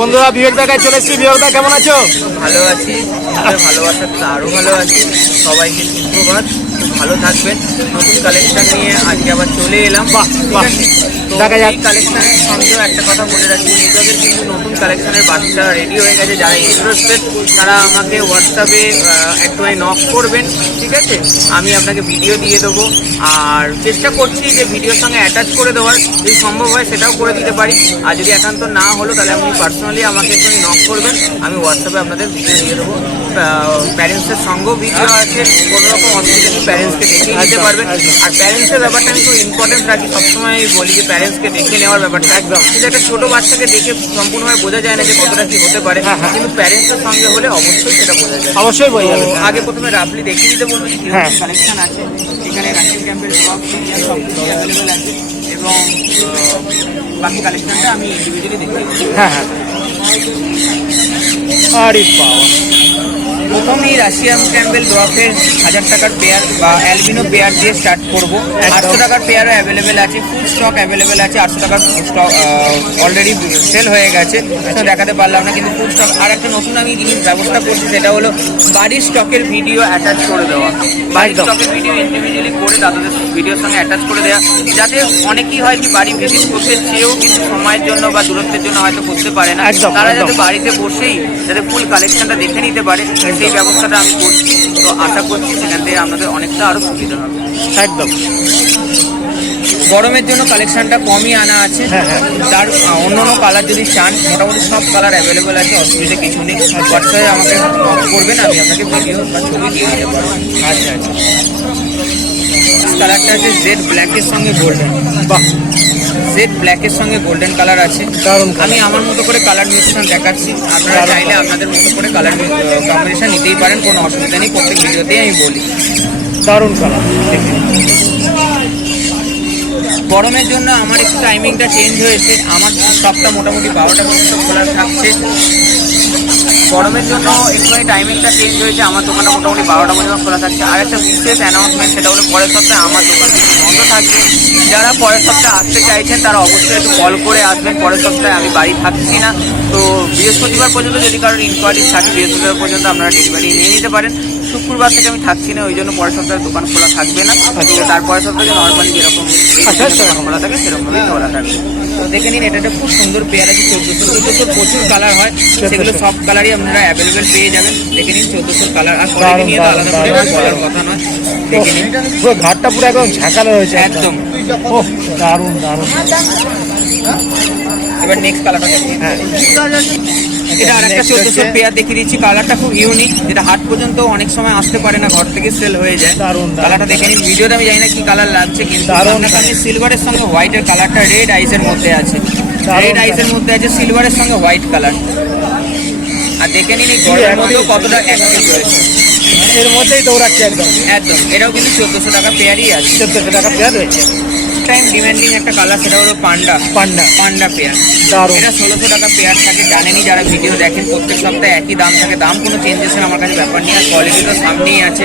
বন্ধুরা বিবেক দা চলে এসেছি। বিবেক দা কেমন আছো? ভালো আছি, ভালোবাসা তো আরো ভালো আছি। সবাইকে সুপ্রভাত, ভালো থাকবেন। নতুন কালেকশন নিয়ে আজকে আবার চলে এলাম। বাহ বাহ, দেখা যাক। এই কালেকশনের সঙ্গে একটা কথা বলে রাখি, নিজেদের কিন্তু নতুন কালেকশনের বাচ্চা রেডি হয়ে গেছে। যারা ইন্টারেস্টেড তারা আমাকে হোয়াটসঅ্যাপে একটুখানি নক করবেন, ঠিক আছে? আমি আপনাকে ভিডিও দিয়ে দেবো, আর চেষ্টা করছি যে ভিডিওর সঙ্গে অ্যাটাচ করে দেওয়ার, যদি সম্ভব হয় সেটাও করে দিতে পারি। আর যদি একান্ত না হলো তাহলে আপনি পার্সোনালি আমাকে একটুখানি নক করবেন, আমি হোয়াটসঅ্যাপে আপনাদের ভিডিও দিয়ে দেবো। প্যারেন্টসের সঙ্গেও ভিডিও আছে, কোনো রকম অসুবিধা নেই, প্যারেন্টসকে দেখে নিতে পারবেন। আর প্যারেন্টসের ব্যাপারটা আমি খুব ইম্পর্টেন্ট রাখি, সবসময় বলি যে প্যারেন্টসকে দেখে নেওয়ার ব্যাপারটা একদম। কিন্তু একটা ছোটো বাচ্চাকে দেখে সম্পূর্ণভাবে বোঝা যায় না যে কতটা কি হতে পারে, কিন্তু প্যারেন্টসের সঙ্গে হলে অবশ্যই সেটা বোঝা যায়। অবশ্যই বোঝা যাবে। আগে প্রথমে রাফলি দেখিয়ে দিতে বলবো যে কীরকম কালেকশন আছে। এখানে রাশিয়ান ক্যাম্পের সব সব কিছু অ্যাভেলেবেল আছে, এবং বাকি কালেকশনটা আমি ইন্ডিভিজুয়ালি দেখিয়ে দিচ্ছি। হ্যাঁ, আরে বাবা, প্রথমেই রাশিয়ান ক্যাম্বেল ড্রপের 1000 টাকার পেয়ার বা অ্যালবিনো পেয়ার দিয়ে স্টার্ট করবো। 800 টাকার পেয়ারও অ্যাভেলেবেল আছে, ফুল স্টক অ্যাভেলেবেল আছে। 800 টাকার স্টক অলরেডি সেল হয়ে গেছে, দেখাতে পারলাম না, কিন্তু ফুল স্টক। আর একটা নতুন আমি জিনিস ব্যবস্থা করছি, সেটা হলো বাড়ির স্টকের ভিডিও অ্যাটাচ করে দেওয়া। বাড়ির স্টকের ভিডিও ইন্ডিভিজুয়ালি করে তাদের ভিডিওর সঙ্গে অ্যাটাচ করে দেওয়া, যাতে অনেকেই হয় কি বাড়ি ভিজিট করতে চেয়েও কিন্তু সময়ের জন্য বা দূরত্বের জন্য হয়তো করতে পারে না, তারা যাতে বাড়িতে বসেই যাতে ফুল কালেকশনটা দেখে নিতে পারে, সেই ব্যবস্থাটা আমি করছি। তো আশা করছি সেখান থেকে আপনাদের অনেকটা আরও সুবিধা হবে। একদম। গরমের জন্য কালেকশনটা কমই আনা আছে। তার অন্য অন্য কালার যদি চান, মোটামুটি সব কালার অ্যাভেলেবেল আছে, অসুবিধা কিছু নেই। হোয়াটসঅ্যাপে আমাকে নক করবেন, আমি আপনাকে ভিডিও বা ছবি দিয়ে দিতে পারবো। আচ্ছা আচ্ছা, কালারটা আছে জেড ব্ল্যাকের সঙ্গে গোল্ডেন। বাহ, জেড ব্ল্যাকের সঙ্গে গোল্ডেন কালার আছে। আমি আমার মতো করে কালার মিউটেশন দেখাচ্ছি, আপনারা চাইলে আপনাদের মতো করে কালার কম্বিনেশন নিতেই পারেন, কোনো অসুবিধা নেই। প্রত্যেক ভিডিওতেই আমি বলি দারুণ কালার। গরমের জন্য আমার একটু টাইমিংটা চেঞ্জ হয়েছে, আমার শপটা মোটামুটি 12টা পর্যন্ত খোলা থাকছে। গরমের জন্য একটুখানি টাইমিংটা চেঞ্জ হয়েছে, আমার দোকানটা মোটামুটি 12টা পর্যন্ত খোলা থাকছে। আর একটা বিশেষ অ্যানাউন্সমেন্ট, সেটা হলো পরের সপ্তাহে আমার দোকান বন্ধ থাকবে। যারা পরের সপ্তাহে আসতে চাইছেন তারা অবশ্যই একটু কল করে আসবেন। পরের সপ্তাহে আমি বাড়ি থাকছি না, তো বৃহস্পতিবার পর্যন্ত যদি কারোর ইনকোয়ারি থাকে, বৃহস্পতিবার পর্যন্ত আপনারা ডেলিভারি নিয়ে নিতে পারেন। শুক্রবার থেকে আমি থাকছি না, ওই জন্য পরের সপ্তাহে দোকান খোলা থাকবে না। তো তারপরের সপ্তাহে নর্মালি যেরকম খোলা থাকে সেরকমভাবেই খোলা থাকবে। তো দেখে নিন, এটা খুব সুন্দর পেয়ার আছে। 1400 প্রচুর কালার হয়, সেগুলো সব কালারই আপনারা অ্যাভেলেবেল পেয়ে যাবেন। দেখে নিন 1400 কালার, আর কোয়ালিটি নিয়ে তো আলাদা করে বলার কথা নয়। দেখে নিন পুরো ঘাটটা পুরো একদম ঝাঁকালো হয়েছে একদম। ওহ, দারুণ দারুণ। এবার নেক্সট কালারটা দেখি। এটা আর একটা 1400 পেয়ার দেখিয়ে দিচ্ছি। কালারটা খুব ইউনিক, যেটা হাট পর্যন্ত অনেক সময় আসতে পারে না, ঘর থেকে সেল হয়ে যায়। দারুণ কালারটা দেখে নিন। ভিডিওতে আমি জানি না কি কালার লাগছে, কিন্তু আপনার কাছে সিলভারের সঙ্গে হোয়াইটের কালারটা রেড আইসের মধ্যে আছে। রেড আইসের মধ্যে আছে সিলভারের সঙ্গে হোয়াইট কালার। আর দেখে নিন এই গরমের মধ্যেও কতটা অ্যাক্টিভ রয়েছে, এর মধ্যেই দৌড়াচ্ছে একদম একদম। এটাও কিন্তু 1400 টাকা পেয়ারই আছে। 1400 টাকা পেয়ার রয়েছে। টাইম ডিমান্ডিং একটা কালার, সেটা হলো পান্ডা পেয়ার। এটা 1600 টাকা পেয়ার থাকে। জানেনই যারা ভিডিও দেখেন, প্রত্যেক সপ্তাহে একই দাম থাকে, দাম কোনো চেঞ্জেসের আমার কাছে ব্যাপার নেই। আর কোয়ালিটি তো সামনেই আছে।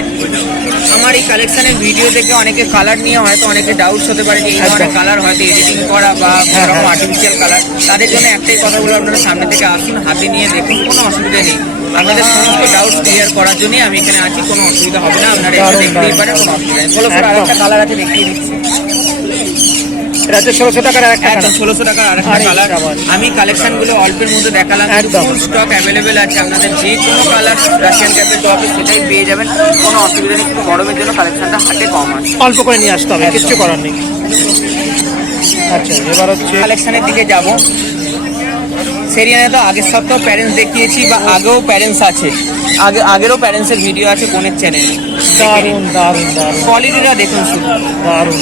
আমার এই কালেকশনের ভিডিও দেখে অনেকে কালার নিয়ে হয়তো অনেকে ডাউটস হতে পারে যে এই ধরনের কালার হয়তো এডিটিং করা বা কোনো আর্টিফিশিয়াল কালার। তাদের জন্য একটাই কথা বলে, আপনারা সামনে থেকে আসুন, হাতে নিয়ে দেখুন, কোনো অসুবিধা নেই। আপনাদের সমস্ত ডাউটস ক্লিয়ার করার জন্যই আমি এখানে আছি, কোনো অসুবিধা হবে না। আপনারা এসে দেখতেই পারেন, কোনো অসুবিধা নেই। 1600 আর একটা কালার আছে, দেখিয়ে দিচ্ছি। এটা 1600 টাকার একটা, 1600 টাকার আরেকটা কালার। আমি কালেকশনগুলো অল্পের মধ্যে দেখালাম, ফুল স্টক অ্যাভেলেবেল আছে। আপনাদের যে কোনো কালার রাশিয়ান ক্যাপের টপে সেটাই পেয়ে যাবেন, কোনো অসুবিধা নেই। কিন্তু গরমের জন্য কালেকশনটা হাটে কম আছে, অল্প করে নিয়ে আসতে হবে, কিচ্ছু করার নেই। আচ্ছা, এবার হচ্ছে কালেকশনের দিকে যাব। সেরিয়ানে তো আগের সপ্তাহ প্যারেন্টস দেখিয়েছি, বা আগেও প্যারেন্টস আছে, আগেরও প্যারেন্টসের ভিডিও আছে কোনের চ্যানেলে। দারুণ দারুণ দারুণ কোয়ালিটিটা দেখুন শুধু, দারুণ।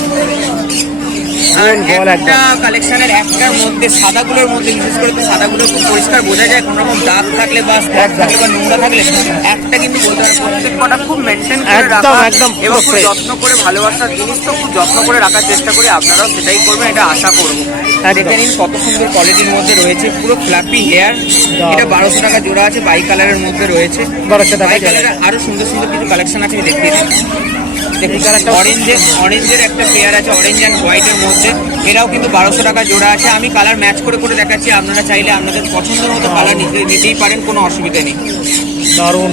একটা কালেকশনের একটার মধ্যে সাদাগুলোর মধ্যে, বিশেষ করে সাদাগুলো খুব পরিষ্কার বোঝা যায়, কোনো রকম দাগ থাকলে বা স্পট থাকলে বা নোংরা থাকলে। একটা কিন্তু বলতে পারে প্রত্যেক কটা খুব মেনটেন করে রাখা, এবং খুব যত্ন করে, ভালোবাসার জিনিস তো খুব যত্ন করে রাখার চেষ্টা করি। আপনারাও সেটাই করবেন, এটা আশা করবো। দেখে নিন কত সুন্দর কোয়ালিটির মধ্যে রয়েছে, পুরো ফ্ল্যাপি হেয়ার। এটা 1200 টাকা জোড়া আছে, বাই কালারের মধ্যে রয়েছে। 1200 টাকা। বাই কালারের আরো সুন্দর সুন্দর কিছু কালেকশন আছে, আমি দেখিয়ে দিই। অরেঞ্জের একটা পেয়ার আছে, অরেঞ্জ অ্যান্ড হোয়াইটের মধ্যে, এরাও কিন্তু 1200 টাকা জোড়া আছে। আমি কালার ম্যাচ করে করে দেখাচ্ছি, আপনারা চাইলে আপনাদের পছন্দের মতো কালার নিতেই পারেন, কোনো অসুবিধা নেই। দারুণ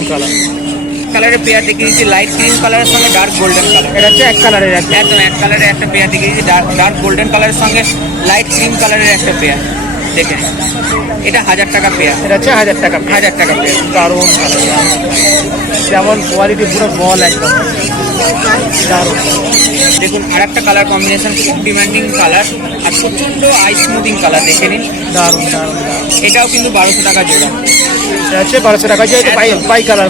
কালারের পেয়ার দেখিয়ে দিচ্ছি, লাইট ক্রিম কালারের সঙ্গে ডার্ক গোল্ডেন কালার। এটা হচ্ছে এক কালারের, একদম এক কালারের একটা পেয়ার দেখিয়ে দিচ্ছি, ডার্ক গোল্ডেন কালারের সঙ্গে লাইট ক্রিম কালারের একটা পেয়ার দেখে নিন। এটা 1000 টাকা পেয়ার। এটা হচ্ছে 1000 টাকা, 1000 টাকা পেয়ার। দারুণ কালার, যেমন কোয়ালিটি পুরো বল একদম দারুণ। দেখুন আর একটা কালার কম্বিনেশন, খুব ডিমান্ডিং কালার আর প্রচন্ড আই স্মুথিং কালার, দেখে নিন। দারুণ দারুণ। এটাও কিন্তু 1200 টাকা জোড়া। এটা হচ্ছে 1200 টাকা, যে বাই কালার,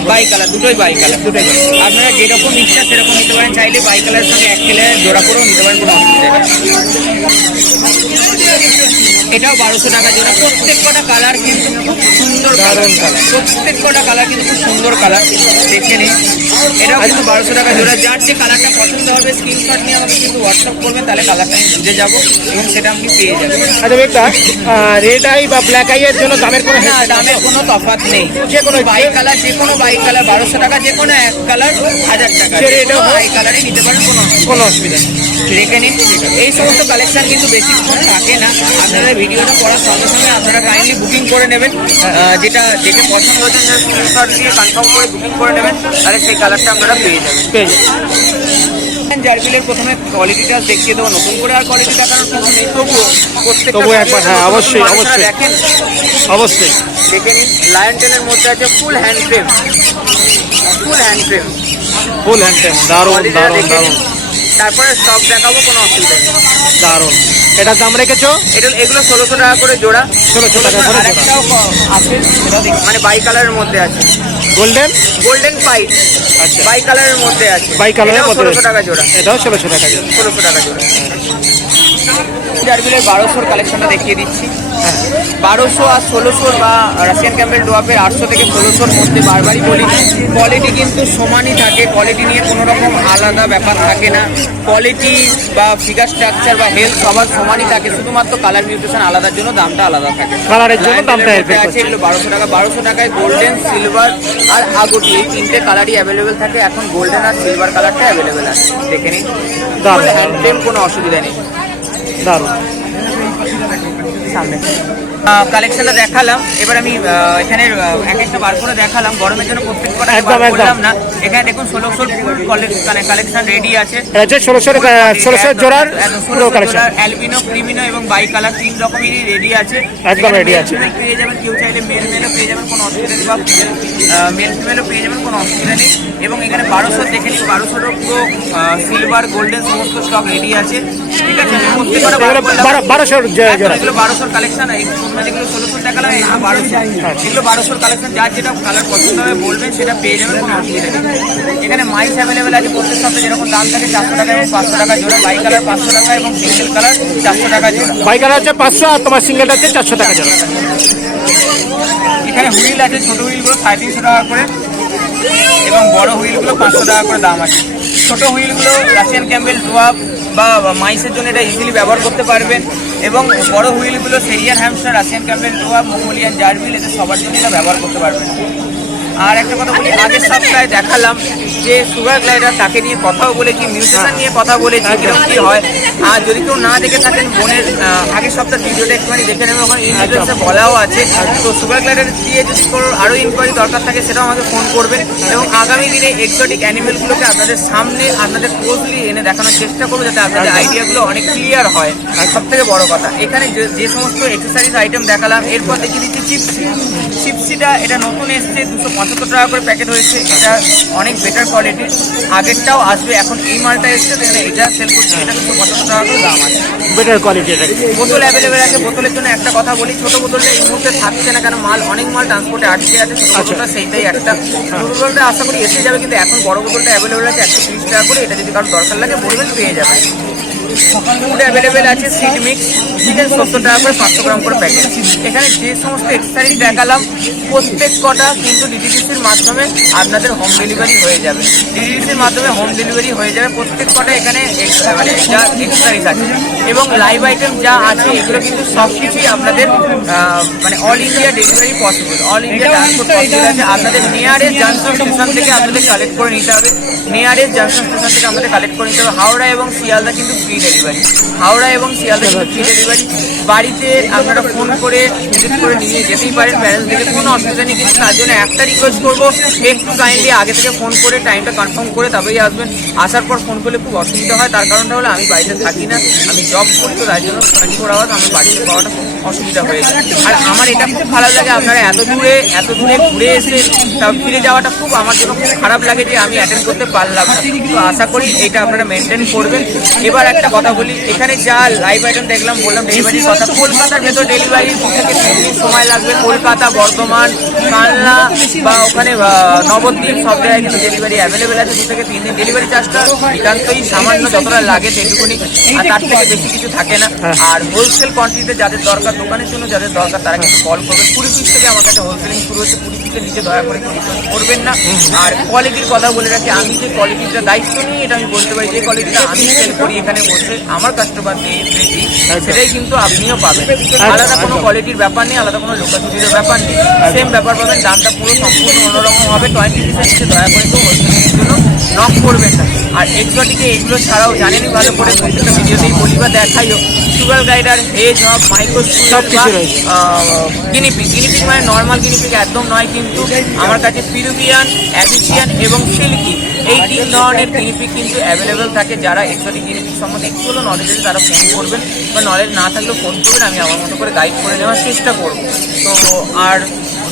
দুটোই বাই কালার। আপনারা যেরকম ইচ্ছা সেরকম নিতে পারেন, চাইলে বাই কালারের সঙ্গে এক খেলে জোড়া করেও নিতে পারেন, কোনো অসুবিধা নেই। এটাও 1200 টাকা জোড়া। প্রত্যেক কটা কালার কিন্তু খুব সুন্দর কালার, প্রত্যেক কটা কালার কিন্তু খুব সুন্দর কালার, দেখে নিন। এটাও কিন্তু 1200 টাকা জোড়া। যার যে কালারটা পছন্দ হবে স্ক্রিনশট নিয়ে আমাকে কিন্তু হোয়াটসঅ্যাপ করবেন, তাহলে কালারটা আমি বুঝে যাবো এবং সেটা আপনি পেয়ে যাবেন। আচ্ছা বেটা, রেড আই বা ব্ল্যাক আই এর জন্য দামের কোনো দামের কোনো তফাৎ নেই। যে কোনো বাই কালার, যে কোনো বাই কালার 1200 টাকা, যে কোনো এক কালার 1000 টাকা। এটাও বাই কালারে নিতে পারেন, কোনো অসুবিধা নেই। দেখে নিন, এই সমস্ত কালেকশন কিন্তু বেশিক্ষণ থাকে না। আপনারা ভিডিওটা করার সঙ্গে সঙ্গে আপনারা কাইন্ডলি বুকিং করে নেবেন, যেটা দেখে পছন্দ হচ্ছে স্ক্রিনশট দিয়ে কনফার্ম করে বুকিং করে নেবেন, তাহলে সেই কালারটা আপনারা পেয়ে যাবেন। জারবিলের প্রথমে কোয়ালিটিটা দেখিয়ে দেবো, নতুন করে আর কোয়ালিটি দেখানোর কিছু নেই, তবুও একবার, হ্যাঁ অবশ্যই দেখেন, অবশ্যই দেখে নিন। লায়ন টেলের মধ্যে আছে ফুল হ্যান্ড ফ্রেম, দারুণ দারুণ দারুণ। তারপরে স্টক দেখাবো, কোনো অসুবিধা নেই। দারুণ। এটার দাম রেখেছো? এগুলো 1600 টাকা করে জোড়া। 1600 টাকা করে জোড়া। আরেকটাও আছে, সেটা দেখি, মানে বাই কালারের মধ্যে আছে, গোল্ডেন পাইপ। আচ্ছা, বাই কালারের মধ্যে আছে, বাই কালারের মধ্যে 1600 টাকা জোড়া। এটাও 1600 টাকা জোড়া। 1600 টাকা জোড়া। জারবিলের 1200 কালেকশনটা দেখিয়ে দিচ্ছি। 1200 আর 1600 বা রাশিয়ান ক্যাম্বেল ডোয়াপের 800 থেকে 1600-র মধ্যে, বারবারই বলি কোয়ালিটি কিন্তু সমানই থাকে, কোয়ালিটি নিয়ে কোনো রকম আলাদা ব্যাপার থাকে না। কোয়ালিটি বা ফিগার স্ট্রাকচার বা হেলথ সবার সমানই থাকে, শুধুমাত্র কালার মিউটেশন আলাদার জন্য দামটা আলাদা থাকে। কালারের জন্য দামটা আছে এগুলো 1200 টাকা। 1200 টাকায় গোল্ডেন, সিলভার আর আগটি, এই তিনটে কালারই অ্যাভেলেবেল থাকে। এখন গোল্ডেন আর সিলভার কালারটা অ্যাভেলেবেল আছে, দেখে নিন। হ্যান্ড ফ্রেম, কোনো অসুবিধা নেই। দারুণ। সামনে কালেকশনটা দেখালাম, এবার আমি এখানে এক একটা বার করে দেখালাম, গরমের জন্য প্রত্যেক কটা বললাম না। এখানে দেখুন 1600 কালেকশন রেডি আছে, 1600 জোড়ার পুরো কালেকশন, অ্যালবিনো, ক্রিমিনো এবং বাই কালার 3 রকমেরই রেডি আছে, একদম রেডি আছে। পেয়ে যাবেন, কেউ চাইলে মেলও পেয়ে যাবেন, কোনো অসুবিধা নেই, বা মেল ফিমেলও পেয়ে যাবেন, কোনো অসুবিধা নেই। এবং এখানে 1200 দেখে নিন, 1200 পুরো সিলভার, গোল্ডেন সমস্ত স্টক রেডি আছে, ঠিক আছে। প্রত্যেক কটা 1200 কালেকশন। যেগুলো 1600 টাকা লাগে, এগুলো 1200 কালেকশন। যার যেটা কালার পছন্দ হবে বলবেন, সেটা পেয়ে যাবেন, কোনো অসুবিধা নেই। এখানে মাইস অ্যাভেলেবেল আছে, প্রত্যেক সপ্তাহে যেরকম দাম থাকে 400 টাকা এবং 500 টাকা জোড়া। বাই কালার 500 টাকা এবং সিঙ্গেল কালার 400 টাকা জোড়া। বাই কালার হচ্ছে 500 আর তোমার সিঙ্গেলটা হচ্ছে 400 টাকা জোড়া। এখানে হুইল আছে, ছোট হুইলগুলো 350 টাকা করে এবং বড় হুইলগুলো 500 টাকা করে দাম আছে। ছোট হুইলগুলো রাশিয়ান ক্যাম্বেল ডোয়াপ বা মাইসের জন্য এটা ইজিলি ব্যবহার করতে পারবেন, এবং বড় হুইলগুলো Syrian hamster, Russian Campbell dwarf, Mongolian gerbil, এদের সবার জন্য এটা ব্যবহার করতে পারবেন। আর একটা কথা বলি, আগের সপ্তাহে দেখালাম যে সুগার গ্লাইডার, তাকে নিয়ে কথাও বলেছি, মিউটেশন নিয়ে কথা বলেছি, কিরকম কি হয়। আর যদি কেউ না দেখে থাকেন, বোনের আগের সপ্তাহ ভিডিওটা একটুখানি দেখে নেবেন, ওখানে ইনডিটেলসে বলাও আছে। তো সুগার গ্লাইডার দিয়ে যদি কোনো আরও ইনকোয়ারি দরকার থাকে, সেটাও আমাকে ফোন করবেন, এবং আগামী দিনে এক্সোটিক অ্যানিমেলগুলোকে আপনাদের সামনে আপনাদের ক্লোজলি এনে দেখানোর চেষ্টা করবো, যাতে আপনাদের আইডিয়াগুলো অনেক ক্লিয়ার হয়। আর সব থেকে বড় কথা, এখানে যে সমস্ত এক্সেসারিজ আইটেম দেখালাম, এরপর দেখিয়ে দিচ্ছি চিপসিটা। এটা নতুন এসছে, 275 টাকা করে প্যাকেট হয়েছে, এটা অনেক বেটার কোয়ালিটির। আগেরটাও আসবে, এখন এই মালটা এসছে, এটা সেল করছে, এটা 275 টাকা করে দাম আছে, বেটার কোয়ালিটির। বোতল অ্যাভেলেবেল আছে। বোতলের জন্য একটা কথা বলি, ছোটো বোতলটা এই মুহূর্তে থাকছে না, কারণ অনেক মাল ট্রান্সপোর্টে আটকে আছে। ছোটো বোতলটা সেইটাই একটা, ছোটো বোতলটা আশা করি এসে যাবে, কিন্তু এখন বড় বোতলটা অ্যাভেলেবেল আছে 130 টাকা করে। এটা যদি কারোর দরকার লাগে বলবেন, পেয়ে যাবে। ফুড অ্যাভেলেবেল আছে, সিড মিক্স, ঠিক আছে, 70 টাকা করে 500 গ্রাম করে প্যাকেট। এখানে যে সমস্ত এক্সারসাইজ দেখালাম প্রত্যেক কটা কিন্তু ডিটিডিসির মাধ্যমে আপনাদের হোম ডেলিভারি হয়ে যাবে। ডিটিডিসির মাধ্যমে হোম ডেলিভারি হয়ে যাবে প্রত্যেক কটা। এখানে মানে যা এক্সারসাইজ আছে এবং লাইভ আইটেম যা আছে এগুলো কিন্তু সব কিছুই আপনাদের মানে all India delivery possible, all India transport possible আছে। আপনাদের নিয়ারেস্ট জাংশন স্টেশন থেকে আপনাদের কালেক্ট করে নিতে হবে, নিয়ারেস্ট জাংশন স্টেশন থেকে আমাদের কালেক্ট করে নিতে হবে। হাওড়া এবং শিয়ালদা কিন্তু ফ্রি ডেলিভারি, হাওড়া এবং শিয়ালদা কিন্তু ফ্রি ডেলিভারি। বাড়িতে আপনারা ফোন করে ভিজিট করে নিয়ে যেতেই পারেন, প্যারেন্টস দেখে কোনো অসুবিধা নেই। কিন্তু তার জন্য একটা রিকোয়েস্ট করবো, একটু কাইন্ডলি আগে থেকে ফোন করে টাইমটা কনফার্ম করে তবেই আসবেন। আসার পর ফোন করলে খুব অসুবিধা হয়, তার কারণটা হলো আমি বাড়িতে থাকি না, আমি জব করি, তো তাই জন্য 24 আওয়ার্স আমার বাড়িতে পাওয়াটা খুব অসুবিধা হয়ে যায়। আর আমার এটা খুব ভালো লাগে, আপনারা এত দূরে ঘুরে এসে ফিরে যাওয়াটা খুব আমার জন্য খুব খারাপ লাগে যে আমি অ্যাটেন্ড করতে পারলাম না। তো আশা করি এটা আপনারা মেনটেন করবেন। এবার একটা কথা বলি, এখানে যা লাইভ আইটেম দেখলাম, বললাম ডেলিভারির কথা, কলকাতার ভেতর ডেলিভারি 2 থেকে 3 দিন সময় লাগবে। কলকাতা, বর্ধমান, কালনা বা ওখানে নবদ্বীপ সব জায়গায় কিন্তু ডেলিভারি অ্যাভেলেবেল আছে। 2 থেকে 3 দিন ডেলিভারি চার্জটা নিতান্তই সামান্য, যতটা লাগে সেটুকুনি, আর তার থেকে বেশি কিছু থাকে না। আর হোলসেল কোয়ান্টিটিতে যাদের দরকার, দোকানের জন্য যাদের দরকার, তারা কিন্তু কল করবেন। 20 পিস থেকে আমার কাছে হোলসেলিং শুরু হচ্ছে, 20 পিসের নিচে দয়া করে করবেন না। আর কোয়ালিটির কথা বলে রাখি, আমি যে কোয়ালিটিটা দায়িত্ব নিই এটা আমি বলতে পারি, যে কোয়ালিটিটা আমি সেল করি এখানে বসে আমার কাস্টমার দিই, সেটাই কিন্তু আপনিও পাবেন। আলাদা কোনো কোয়ালিটির ব্যাপার নেই, আলাদা কোনো লোকালিটির ব্যাপার নেই, সেম ব্যাপার পাবেন। দামটা পুরো সম্পূর্ণ অন্যরকম হবে। 20 পিসের নিচে দয়া করে তো হোলসেলিংয়ের জন্য নক করবেন না। আর এক্সোটিকে এগুলো ছাড়াও জানেনই ভালো করে, প্রত্যেকটা ভিডিওতেই বলি বা দেখাইও, সুগার গাইডার, হেজ হক, মাইক্রোস্কুল, গিনিপিগ মানে নর্মাল গিনিপিগ একদম নয়, কিন্তু আমার কাছে পিরুভিয়ান, অ্যাবিসিয়ান এবং সিল্কি এই 3 ধরনের গিনিপিগ কিন্তু অ্যাভেলেবেল থাকে। যারা এক্সোটিক গিনিপিগ সম্বন্ধে একটু হলো নলেজ আছে তারা ফোন করবেন, বা নলেজ না থাকলেও ফোন করবেন, আমি আমার মতো করে গাইড করে নেওয়ার চেষ্টা করব।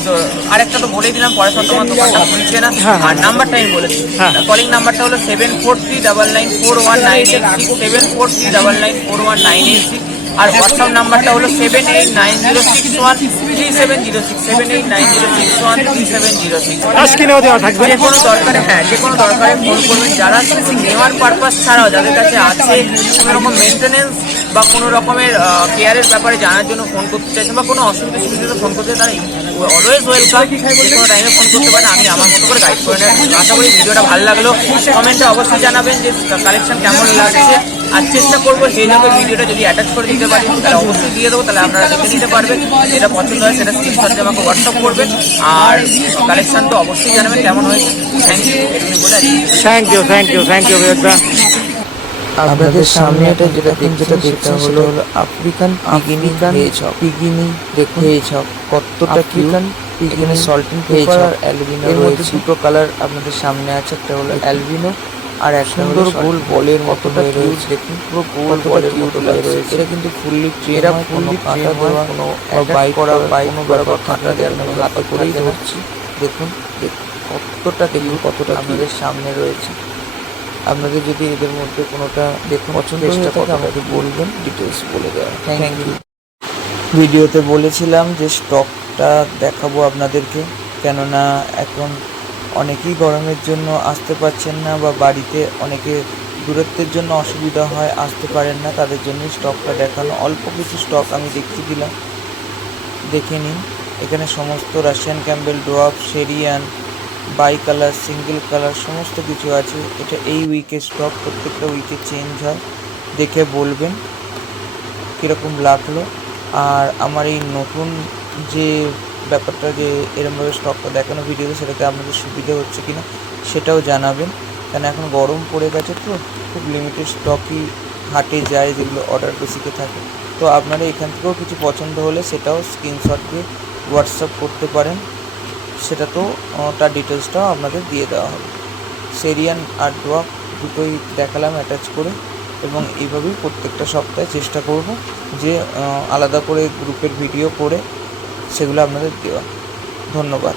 তো আরেকটা তো বলেই দিলাম, পরে তোমার দোকানটা খুলছে না, আর নাম্বারটা আমি বলেছি, কলিং নাম্বারটা হলো 7439941986, 7439941986। আর হোয়াটসঅ্যাপ নাম্বারটা হলো 7890613706, 7890613706। যে কোনো দরকারে, যে কোনো দরকারে ফোন করবেন। যারা নেওয়ার পারপাস ছাড়াও যাদের কাছে আছে কোনো রকম মেনটেনেন্স বা কোনো রকমের কেয়ারের ব্যাপারে জানার জন্য ফোন করতে চাইছেন, বা কোনো অসুবিধা সুবিধাতে ফোন করতে, তারা অলওয়েজ ওয়েলকাম, যে কোনো টাইমে ফোন করতে পারেন, আমি আমার মতো করে গাইড করে নেব। আশা করি ভিডিওটা ভালো লাগলো। কমেন্টে অবশ্যই জানাবেন যে কালেকশন কেমন লাগছে, আর চেষ্টা করবো সেই জন্য ভিডিওটা যদি অ্যাটাচ করে দিতে পারি তাহলে অবশ্যই দিয়ে দেবো, তাহলে আপনারা দেখে নিতে পারবেন। যেটা পছন্দ হয় সেটা স্ক্রিনশট দিয়ে আমাকে হোয়াটসঅ্যাপ করবেন, আর কালেকশন তো অবশ্যই জানাবেন কেমন হয়েছে। থ্যাংক ইউ, এটুকুনি বলে থ্যাংক ইউ বিবেকদা। আপনাদের সামনে যেটা দেখতে হলো আফ্রিকান পিগিনি দেখুন, কতটা কিউট। এখানে সল্টিং পেপার আর অ্যালবিনো, এর মধ্যে 2টো কালার আপনাদের সামনে আছে, একটা হলো অ্যালবিনো আর একটা সুন্দর গোল বলের মতো হয়ে রয়েছে। দেখুন পুরো গোল বলের মতো হয়ে রয়েছে। এটা কিন্তু ফুললি ট্রেন, ফুললি কাঁটা দেওয়া, কোনো বাইক করা বাইক করা কথা আপনাদের হাতে করেই ধরছি। দেখুন কতটা কতটা আপনাদের সামনে রয়েছে। আপনাদের যদি এদের মধ্যে কোনোটা দেখুন পছন্দ হয়ে থাকে আমাকে বলবেন, ডিটেলস বলে দেওয়া। Thank you. ভিডিওতে বলেছিলাম যে স্টকটা দেখাবো আপনাদেরকে, কেননা এখন অনেকেই গরমের জন্য আসতে পারছেন না, বা বাড়িতে অনেকে দূরত্বের জন্য অসুবিধা হয়, আসতে পারেন না, তাদের জন্যই স্টকটা দেখানো। অল্প কিছু স্টক আমি দেখিয়ে দিলাম, দেখে নিন। এখানে সমস্ত Russian Campbell, dwarf, Syrian, bi colour, single colour সমস্ত কিছু আছে। এটা এই উইকের স্টক, প্রত্যেকটা উইকে চেঞ্জ হয়, দেখে বলবেন কীরকম লাগলো। আর আমার এই নতুন যে ব্যাপারটা, যে এরমভাবে স্টকটা দেখানো ভিডিওতে, সেটাতে আপনাদের সুবিধা হচ্ছে কিনা সেটাও জানাবেন, কেন এখন গরম পড়ে গেছে, তো খুব লিমিটেড স্টকই হাটে যায় যেগুলো অর্ডার বেসিকে থাকে। তো আপনারা এখান থেকেও কিছু পছন্দ হলে সেটাও স্ক্রিনশট দিয়ে হোয়াটসঅ্যাপ করতে পারেন, সেটা তো তার ডিটেলসটাও আপনাদের দিয়ে দেওয়া হবে। শেরিয়ান আর ডোয়াব দুটোই দেখালাম অ্যাটাচ করে, এবং এইভাবেই প্রত্যেকটা সপ্তাহে চেষ্টা করব যে আলাদা করে গ্রুপের ভিডিও করে সেগুলো আপনাদের দেওয়া। ধন্যবাদ।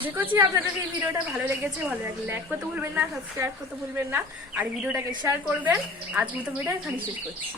আশা করছি আপনাদের এই ভিডিওটা ভালো লেগেছে। ভালো লাগলে লাইক করতে ভুলবেন না, সাবস্ক্রাইব করতে ভুলবেন না, আর ভিডিওটাকে শেয়ার করবেন। আজ মতো ভিডিও এখানে শেষ করছি।